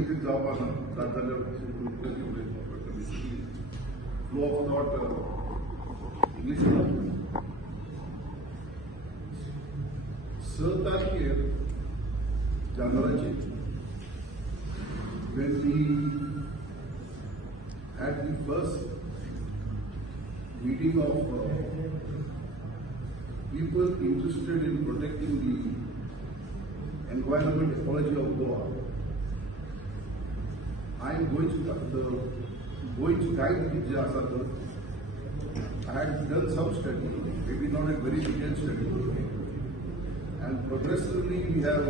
Executive Zawabana, that flow of thought, English. Sir, Janaraji, when we had the first meeting of people interested in protecting the environment ecology of Goa, I am going to guide the Jasada. I had done some study, maybe not a very detailed study, and progressively we have.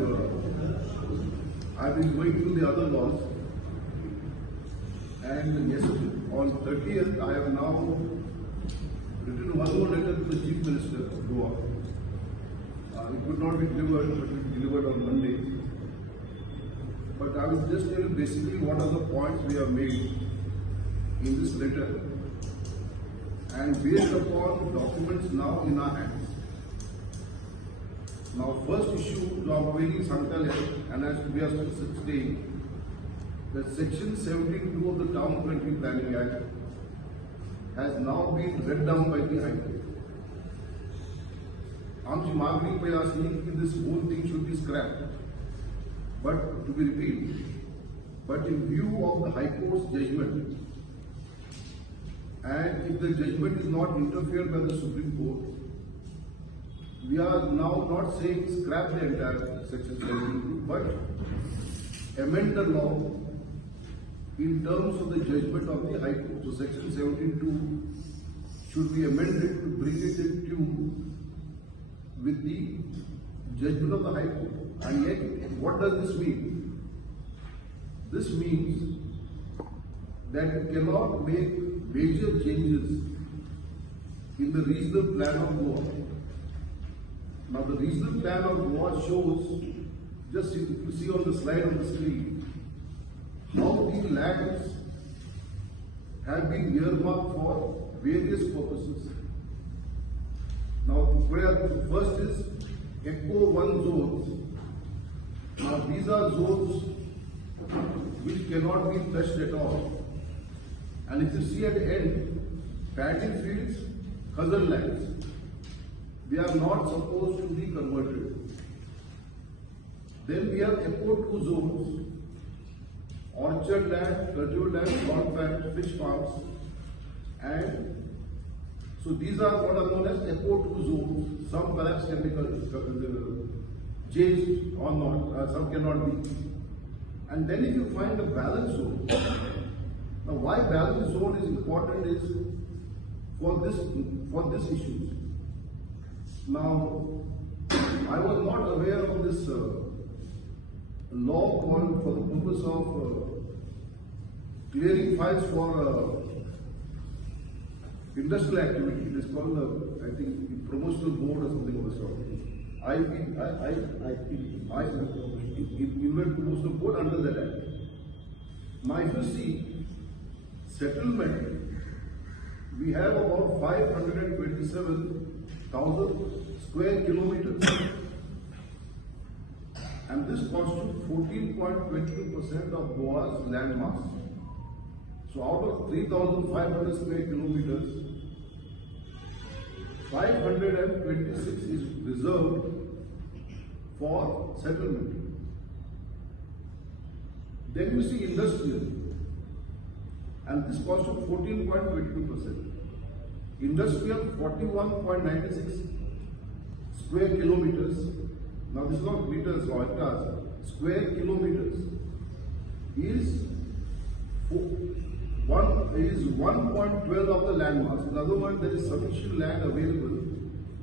I've been going through the other laws, and yes, on 30th I have now written one more letter to the Chief Minister of Goa. It could not be delivered, but it will be delivered on Monday. But I will just tell you basically what are the points we have made in this letter, and based upon documents now in our hands. Now, first issue, now very Sankale, and as we are saying, that Section 72 of the Town Country Planning Act has now been read down by the High Court. Amchi Magni by asking that this whole thing should be scrapped, but to be repeated. But in view of the High Court's judgment, and if the judgment is not interfered by the Supreme Court, we are now not saying scrap the entire Section 72, but amend the law in terms of the judgment of the High Court. So Section 72 should be amended to bring it in tune with the judgment of the High Court. And yet, what does this mean? This means that you cannot make major changes in the regional plan of Goa. Now the regional plan of Goa shows, just if you see on the slide on the screen, how these lands have been earmarked for various purposes. Now, where the first is Echo 1 zones. Now these are zones which cannot be touched at all. And if you see at the end, paddy fields, hazard lands, they are not supposed to be converted. Then we have Echo 2 zones, orchard land, cultivar land, pond farms, fish farms, and so these are what are known as Echo 2 zones. Some perhaps can be changed or not, some cannot be. And then if you find a balance zone, now why balance zone is important is for this issue. Now, I was not aware of this law called for the purpose of clearing files for industrial activity. It is called, I think, the promotional board or something of the sort. Invent promotional board under that act. Now, if you see settlement, we have about 527,000 square kilometers, and this constitutes 14.22% of Goa's land mass. So out of 3,500 square kilometers, 526 is reserved for settlement. Then you see industrial, and this constitutes 14.22%. Industrial 41.96 square kilometers. Now this is not meters or hectares. Square kilometers is 1.12 of the land mass. In other words, there is sufficient land available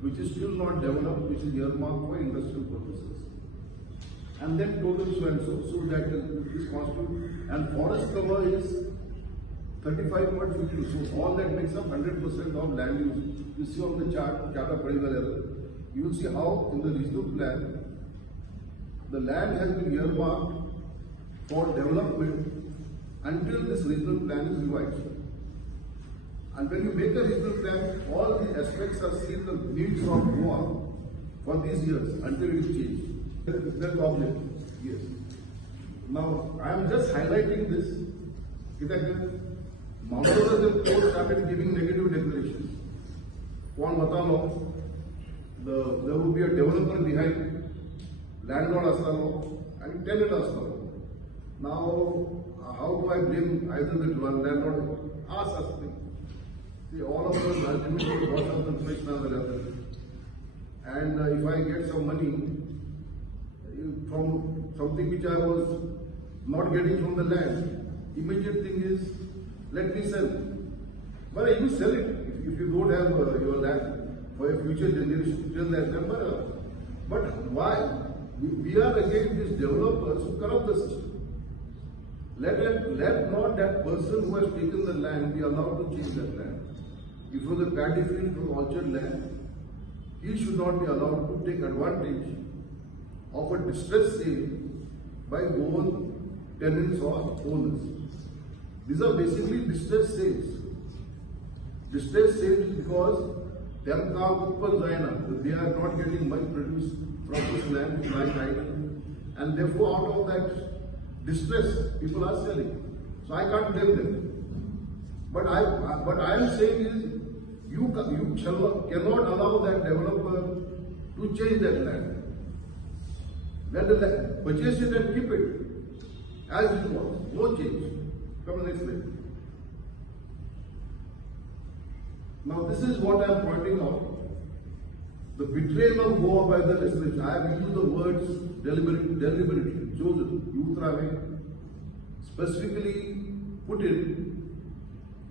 which is still not developed, which is earmarked for industrial purposes. And then total so and so that is constitute, and forest cover is 35.52. So all that makes up 100% of land use. You see on the chart, you will see how in the regional plan, the land has been earmarked for development until this regional plan is revised. And when you make a regional plan, all the aspects are seen the needs of Goa for these years until it is changed. That's the object. Yes. Now, I am just highlighting this. Moreover, the court started giving negative declarations. One Matano, there will be a developer behind, landlord Astano, and tenant Astano. Now, how do I blame either the landlord? Ask us. See, all of us ultimately what are the question. And if I get some money from something which I was not getting from the land, immediate thing is, let me sell. But you sell it if you don't have your land for your future generation. Tell that. But why? We are against these developers who corrupt the system. Let not that person who has taken the land be allowed to change that land. If it was a paddy field from orchard land, he should not be allowed to take advantage of a distress sale by both tenants or owners. These are basically distress sales. Distress sales because they are not getting much produce from this land, and therefore out of that distress, people are selling. So I can't blame them. But I am saying is, you cannot allow that developer to change that land. Let the land, purchase it and keep it as it was. No change. Come on, next slide. Now this is what I am pointing out. The betrayal of Goa by the legislature. I have used the words deliberately, chosen, Youth specifically put it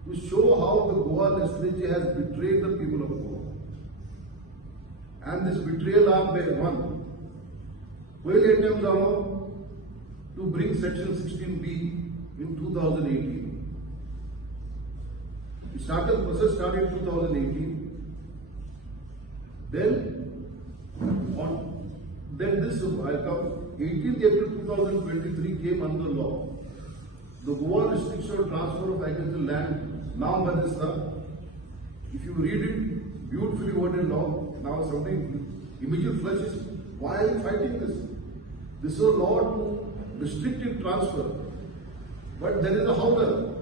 to show how the Goa legislature has betrayed the people of Goa. And this betrayal are by one. Early attempts are to bring section 16B in 2018. The process started in 2018. Then this 18th April 2023 came under law. The Goa restriction of transfer of agricultural land, now by this if you read it, beautifully worded law, now something immediate flashes. Why are you fighting this? This is a law to restrictive transfer. But there is a howler.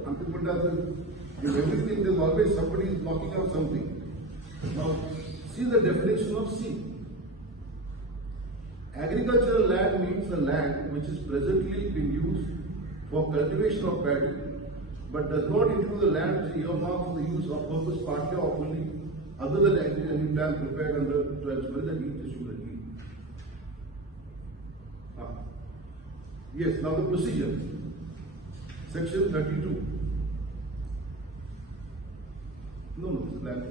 In everything, there's always somebody is knocking out something. Now, see the definition of C. Agricultural land means the land which is presently being used for cultivation of paddy, but does not include the land which is earmarked for the use of purpose partly or fully other than any plan prepared under transfer that each issue will be. Yes, now the procedure. Section 32. No, it's land.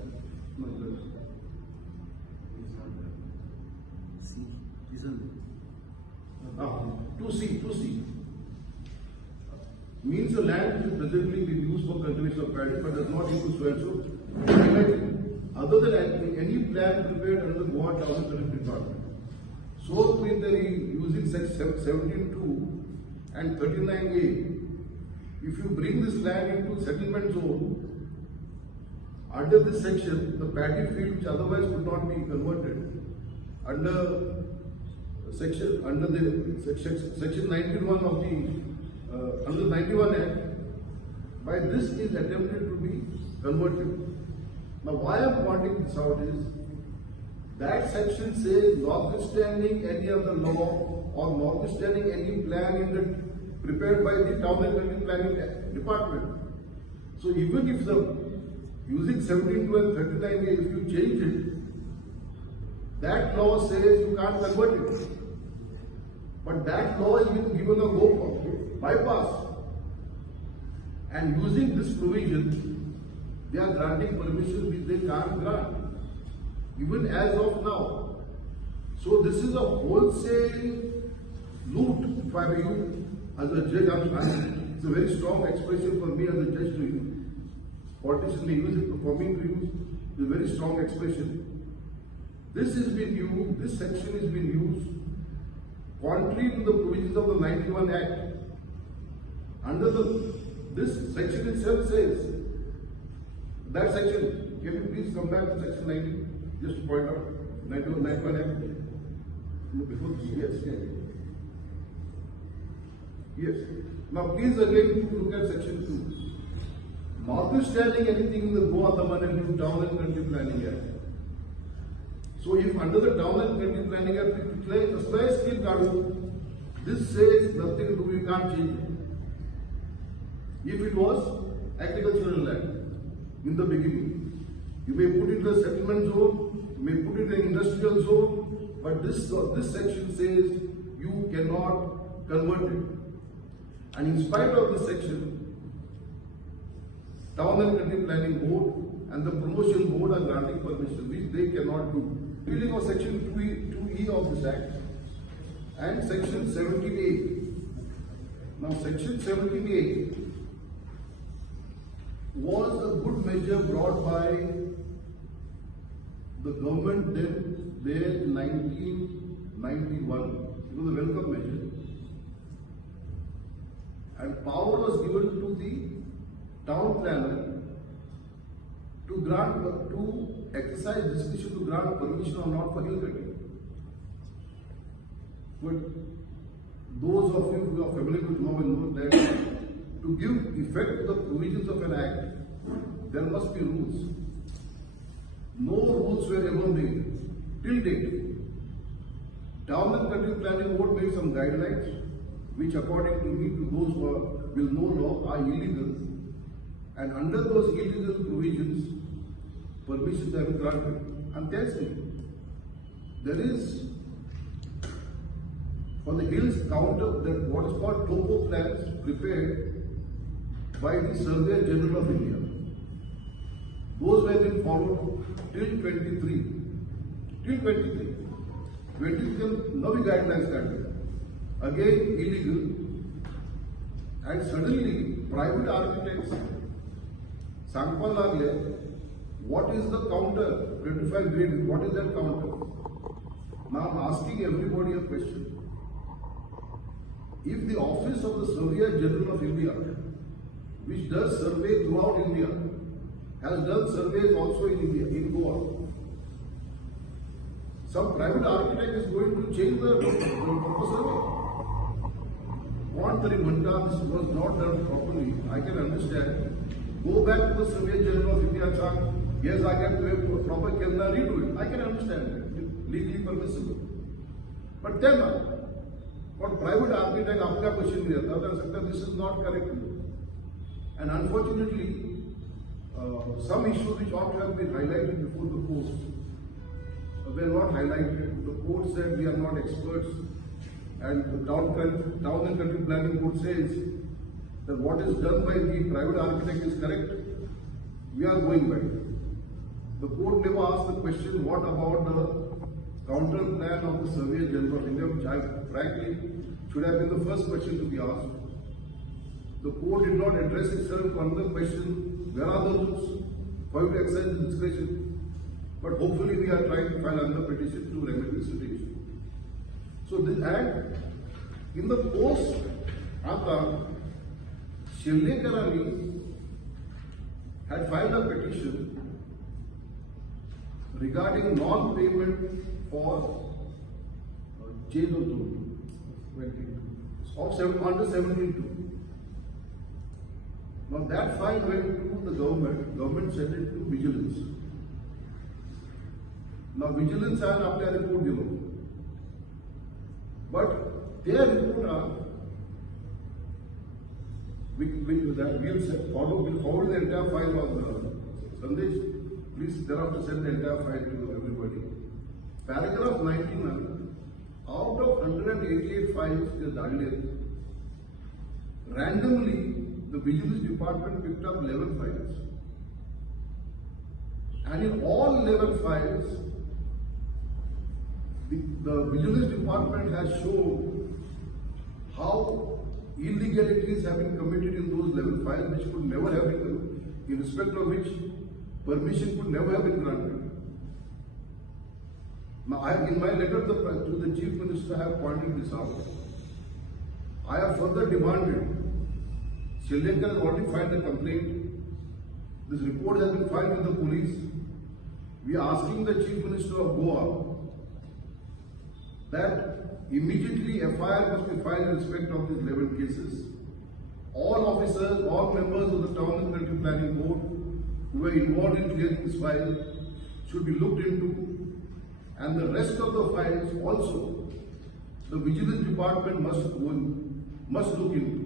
No, it's 2C. Means the land which is presently being used for cultivation of paddy but does not include so other than any plan prepared under the Goa Town Collective Department. So using section 17.2 and 39A, if you bring this land into settlement zone, under this section, the paddy field which otherwise could not be converted, under section 91 of the under 91 Act, by this is attempted to be converted. Now why I am pointing this out is, that section says notwithstanding any other law or notwithstanding any plan prepared by the Town and Country Planning Department. So even if using 17.2 and 39A, if you change it, that law says you can't convert it. But that law is being given a bypass. And using this provision, they are granting permission which they can't grant, even as of now. So this is a wholesale loot, if I may use as a judge. It's a very strong expression for me as a judge to use. Politicians may use it, for me to use. It's a very strong expression. This has been used, this section has been used contrary to the provisions of the 91 Act. Under this section itself says, that section, can you please come back to section 90, just to point out, 91 Act. Before, yes. Yes. Now please again look at section 2. Notwithstanding anything in the Goa, Daman and Diu Town and Country Planning Act. So if under the Town and Country Planning Act, the scheme card, this says nothing to do, you can't change it. If it was agricultural land in the beginning, you may put it in the settlement zone, you may put it in the industrial zone, but this section says you cannot convert it. And in spite of this section, Town and Country Planning Board and the Promotion Board are granting permission, which they cannot do. Reading of section 2E of this Act and section 17A. Now section 17A was a good measure brought by the government there in 1991. It was a welcome measure. And power was given to the town planner to exercise discretion to grant permission or not for hill cutting. But those of you who are familiar with law will know that to give effect to the provisions of an act, there must be rules. No rules were ever made till date. Town and Country Planning Board made some guidelines, which according to me, to those who will know law, are illegal. And under those illegal provisions, permissions have been granted. And tell me, there is, for the hills counter, that what is called topo plans prepared by the Surveyor General of India. Those have been followed till 23. Till 23. 23 now guidelines started. Again illegal. And suddenly private architects Sankpal Lagle, what is the counter? 25 grade, what is that counter? Now I'm asking everybody a question. If the office of the Surveyor General of India, which does survey throughout India, has done surveys also in India, in Goa, some private architect is going to change the survey. This was not done properly. I can understand. Go back to the Surveyor General of India, yes, I can do a proper Kerala, redo it. I can understand it. Legally permissible. But then, what private architect apna question this is not correct. And unfortunately, some issues which ought to have been highlighted before the court were not highlighted. The court said we are not experts, and the Town and Country Planning Board says that what is done by the private architect is correct. We are going back. The court never asked the question, what about the counter plan of the Surveyor General of India, which I frankly should have been the first question to be asked. The court did not address itself on the question, where are the rules for you to exercise discretion? But hopefully we are trying to file another petition to remedy the situation. So this act, in the post, Shirlekarani had filed a petition regarding non-payment for jail of under 72. Now that file went to the government sent it to vigilance. Now vigilance has applied a report given. But their report we'll forward the entire file of Sandesh. Please thereafter send the entire file to everybody. Paragraph 99, out of 188 files is earlier, randomly the Vigilance Department picked up 11 files. And in all 11 files, the Vigilance Department has shown how illegalities have been committed in those 11 files, which could never have been, in respect of which permission could never have been granted. Now, in my letter to the Chief Minister, I have pointed this out. I have further demanded, Shirlekar has already filed a complaint. This report has been filed with the police. We are asking the Chief Minister of Goa that immediately FIR must be filed in respect of these 11 cases. All officers, all members of the Town and Country Planning Board who were involved in clearing this file should be looked into, and the rest of the files also the Vigilance Department must look into.